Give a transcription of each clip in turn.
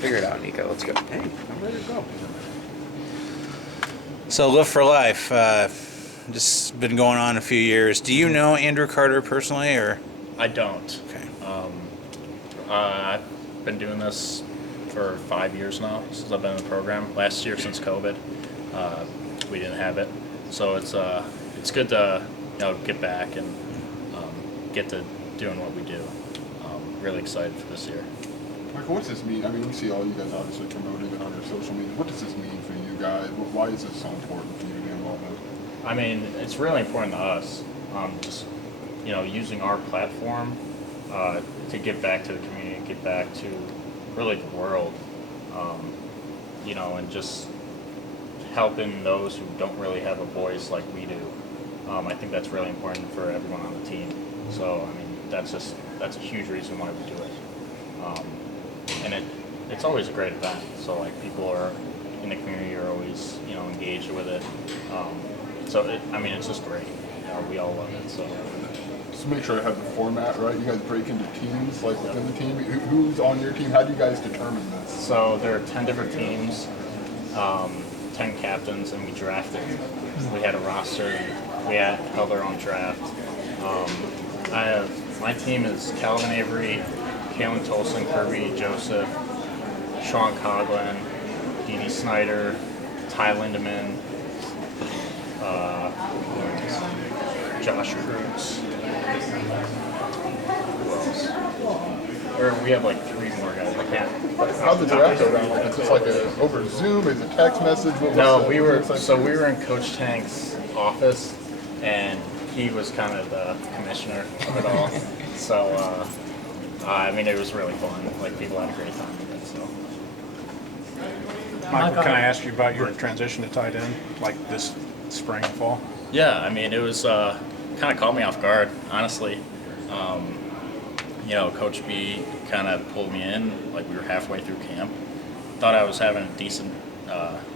Figure it out, Nico. Let's go. Hey, I'm ready to go. So Live for Life, just been going on a few years. Do you know Andrew Carter personally, or? I don't. Okay. I've been doing this for 5 years now since I've been in the program. Last year, since COVID, we didn't have it, so it's good to get back and get to doing what we do. Really excited for this year. Michael, what's this mean? I mean, we see all you guys obviously promoting it on your social media. What does this mean for you guys? Why is this so important for you to be involved in? I mean, it's really important to us. Just using our platform to give back to the community, give back to really the world, and just helping those who don't really have a voice like we do. I think that's really important for everyone on the team. So, I mean, that's a huge reason why we do it. And it's always a great event. So, like, people are in the community are always, engaged with it. It's just great. We all love it. So, just to make sure I have the format right, you guys break into teams, like within the team. Who's on your team? How do you guys determine this? So there are 10 different teams, 10 captains, and we drafted. We had a roster. We held our own draft. My team is Calvin Avery, Kalen Tolson, Kirby Joseph, Sean Coughlin, Dee Dee Snyder, Ty Lindemann, Josh Cruz. Who else? We have like 3 more guys. I can't. How'd the draft go down? Like, is this like over Zoom? Is it text message? We were in Coach Tank's office, and he was kind of the commissioner of it all. So it was really fun. Like, people had a great time with it. So. Michael, can I ask you about your transition to tight end, like this spring and fall? Yeah, I mean, it was kind of caught me off guard, honestly. Coach B kind of pulled me in, like we were halfway through camp. Thought I was having a decent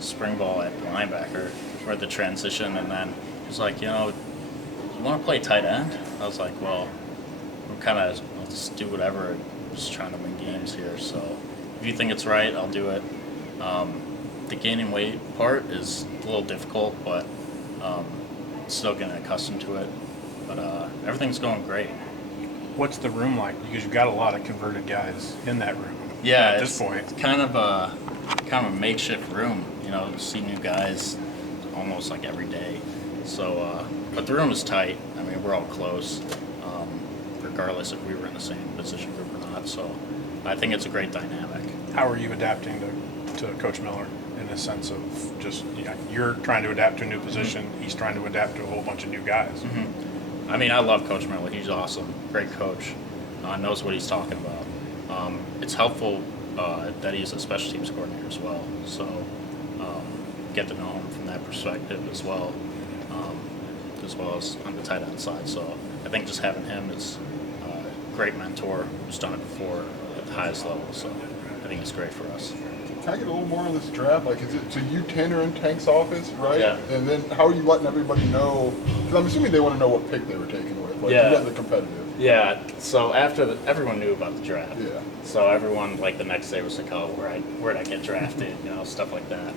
spring ball at linebacker for the transition, and then he was like, you want to play tight end? I was like, well, I'll just do whatever. I'm just trying to win games here, so if you think it's right, I'll do it. The gaining weight part is a little difficult, but still getting accustomed to it. But everything's going great. What's the room like? Because you've got a lot of converted guys in that room. Yeah, at this point, it's kind of a makeshift room. You see new guys almost like every day. So, but the room is tight. I mean, we're all close, regardless if we were in the same position group or not. So, I think it's a great dynamic. how are you adapting to Coach Miller in the sense of just you're trying to adapt to a new position, he's trying to adapt to a whole bunch of new guys? Mm-hmm. I mean, I love Coach Miller. He's awesome. Great coach. Knows what he's talking about. It's helpful that he's a special teams coordinator as well. So get to know him from that perspective as well as on the tight end side. So I think just having him is a great mentor who's done it before at the highest level. So I think it's great for us. Can I get a little more on this draft? Like, is it so you 10 are in Tank's office, right? Yeah. And then how are you letting everybody know? Because I'm assuming they want to know what pick they were taken with. Like, Yeah. you guys are competitive. Yeah. So after everyone knew about the draft. Yeah. So everyone like the next day was like, oh, where'd I get drafted? Stuff like that.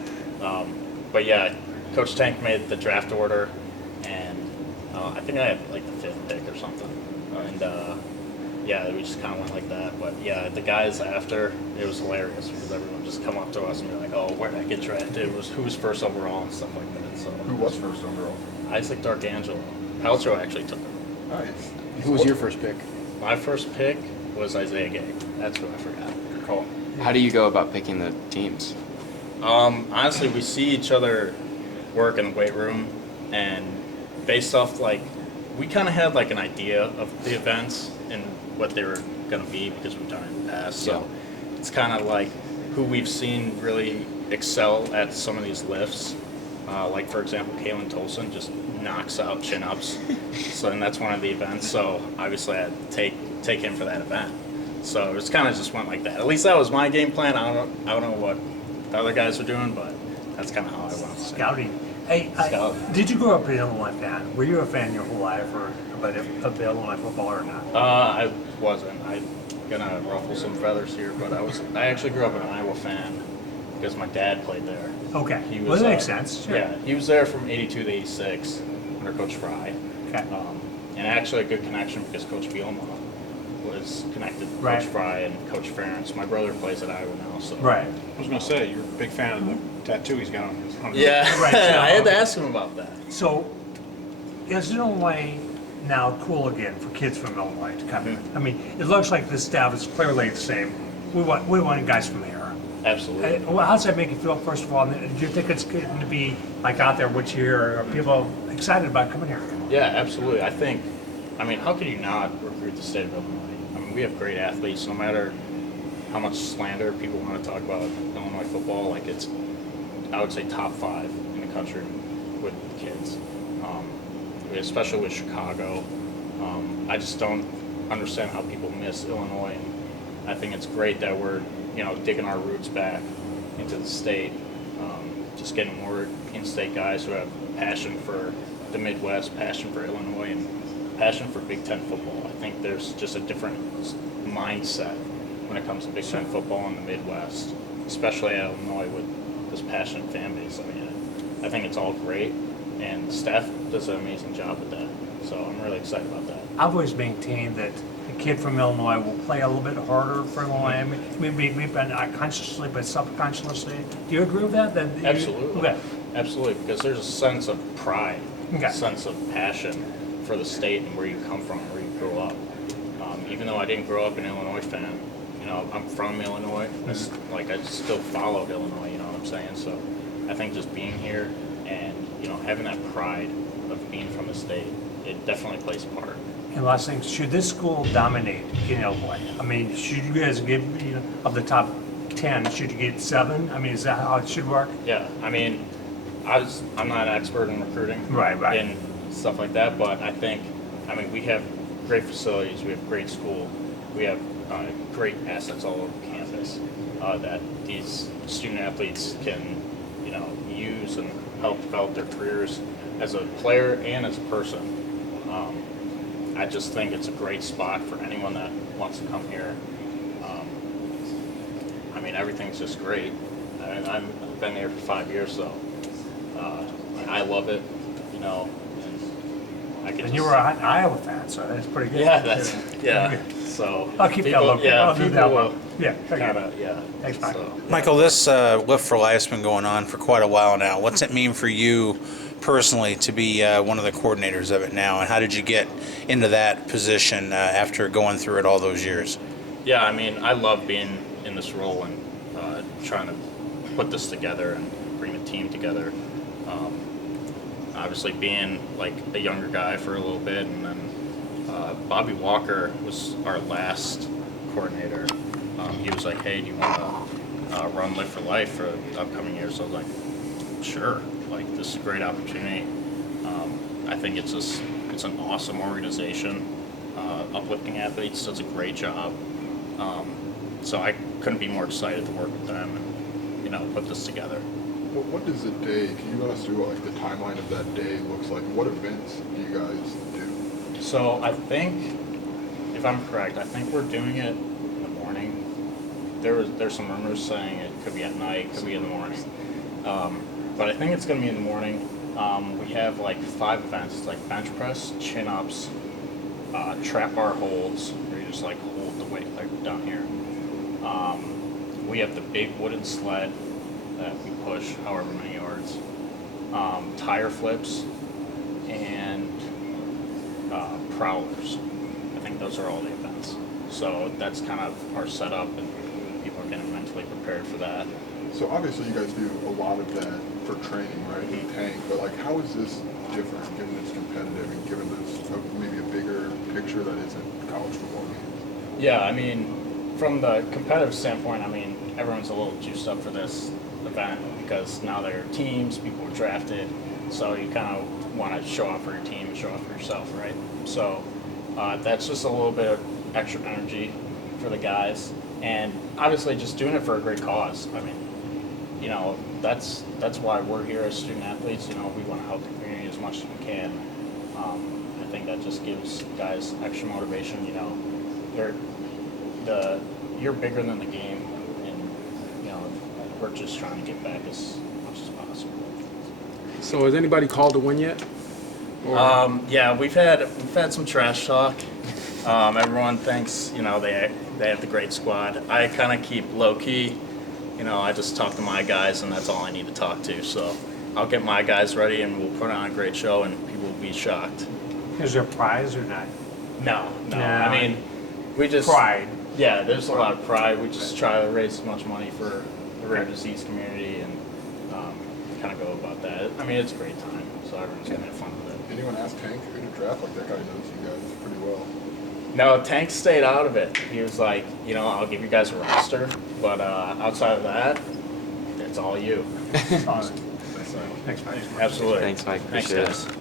But yeah, Coach Tank made the draft order, and I think I had like the 5th pick or something. And yeah, we just kind of went like that. But yeah, the guys after, it was hilarious because everyone just come up to us and be like, oh, where'd I get drafted? Who was first overall and stuff like that. So Who was first overall? Isaac D'Arcangelo. Paltrow actually took him. Nice. Who was your first pick? My first pick was Isaiah Gay. That's who I forgot. Good call. How do you go about picking the teams? Honestly, we see each other work in the weight room, and based off we kind of had like an idea of the events and what they were going to be because we've done it in the past. So it's kind of like who we've seen really excel at some of these lifts. Like for example, Kalen Tolson just knocks out chin-ups. So and that's one of the events. So obviously I had to take him for that event. So it's kind of just went like that. At least that was my game plan. I don't know what the other guys were doing, but that's kind of how I went. Scouting. Hey, did you grow up an Illinois fan? Were you a fan your whole life, or of Illinois football or not? I wasn't. gonna ruffle some feathers here, but I actually grew up an Iowa fan because my dad played there. Okay. He Well, was, that makes sense. Sure. Yeah, he was there from '82 to '86 under Coach Fry. Okay. And actually a good connection because Coach Bielma was connected to Right. Coach Fry and Coach Ferentz. My brother plays at Iowa now, so. Right. I was gonna say, you're a big fan of the tattoo he's got on his. Yeah, Right, so- I had to ask him about that. So, is Illinois now cool again for kids from Illinois to come in? I mean, it looks like the staff is clearly the same. We want guys from here. Absolutely. Well, how does that make you feel, first of all? Do you think it's going to be like out there what you hear? Are people excited about coming here? Yeah, absolutely. I mean, how could you not recruit the state of Illinois? I mean, we have great athletes. No matter how much slander people want to talk about Illinois football, like it's, I would say top 5 in the country with kids, especially with Chicago. I just don't understand how people miss Illinois. And I think it's great that we're, digging our roots back into the state, just getting more in-state guys who have passion for the Midwest, passion for Illinois, and passion for Big Ten football. I think there's just a different mindset when it comes to Big Ten football in the Midwest, especially at Illinois with this passionate fan base. I mean, I think it's all great, and the staff does an amazing job with that. So I'm really excited about that. I've always maintained that a kid from Illinois will play a little bit harder for Illinois. I mean, maybe not consciously, but subconsciously. Do you agree with that? Absolutely. Okay. Absolutely, because there's a sense of pride, Okay. a sense of passion for the state and where you come from, where you grew up. Even though I didn't grow up an Illinois fan, I'm from Illinois. I still followed Illinois. You know what I'm saying? So I think just being here and having that pride of being from the state, it definitely plays a part. And last thing, should this school dominate in Illinois? I mean, should you guys give, of the top 10, should you get 7? I mean, is that how it should work? Yeah, I mean, I'm not an expert in recruiting, Right. and stuff like that, but we have great facilities, we have great school, we have great assets all over campus that these student athletes can, use and help develop their careers as a player and as a person. I just think it's a great spot for anyone that wants to come here. Everything's just great. I've been there for 5 years, so I love it. And you were an Iowa fan, so that's pretty good. Yeah. So I'll keep that low. Yeah, I'll do people that will one. Yeah, very good. kinda, yeah. Thanks, Mike. So, Michael, this Lift for Life's been going on for quite a while now. What's it mean for you personally to be one of the coordinators of it now, and how did you get into that position after going through it all those years? Yeah, I love being in this role and trying to put this together and bring the team together. Obviously, being like a younger guy for a little bit, and then Bobby Walker was our last coordinator. He was like, "Hey, do you want to run Lift for Life for the upcoming years?" So I was like, "Sure." Like, this is a great opportunity. I think it's an awesome organization. Uplifting athletes does a great job. So I couldn't be more excited to work with them and put this together. What does a day, can you run us through what the timeline of that day looks like? What events do you guys do? So I think, if I'm correct, I think we're doing it in the morning. There's some rumors saying it could be at night, could be in the morning. But I think it's going to be in the morning. We have like 5 events, like bench press, chin-ups, trap bar holds, where you just like hold the weight like down here. We have the big wooden sled that we push however many yards, tire flips, and prowlers. I think those are all the events. So that's kind of our setup, and people are getting mentally prepared for that. So obviously you guys do a lot of that for training, right, in tank, but like how is this different given it's competitive and given there's maybe a bigger picture that isn't college football games? Yeah, from the competitive standpoint, everyone's a little juiced up for this event because now there are teams, people are drafted, so you kind of want to show off for your team and show off for yourself, right? So that's just a little bit of extra energy for the guys, and obviously just doing it for a great cause. That's why we're here as student athletes. We want to help the community as much as we can. I think that just gives guys extra motivation. you're bigger than the game, and you know we're just trying to get back as much as possible. So has anybody called to win yet? Yeah, we've had some trash talk. Everyone thinks they have the great squad. I kind of keep low key. I just talk to my guys, and that's all I need to talk to. So I'll get my guys ready, and we'll put on a great show, and people will be shocked. Is there a prize or not? No. No. I mean, we just Pride. Yeah, there's a lot of pride. We just try to raise as much money for the rare disease community, and kind of go about that. I mean, it's a great time, so everyone's gonna have fun with it. Anyone ask Tank who to draft? Like that guy knows you guys pretty well. No, Tank stayed out of it. He was like, I'll give you guys a roster, but outside of that, it's all you. Awesome. Thanks, Mike. Thanks, Mike. Absolutely. Thanks, Mike. Thanks, Appreciate it. guys.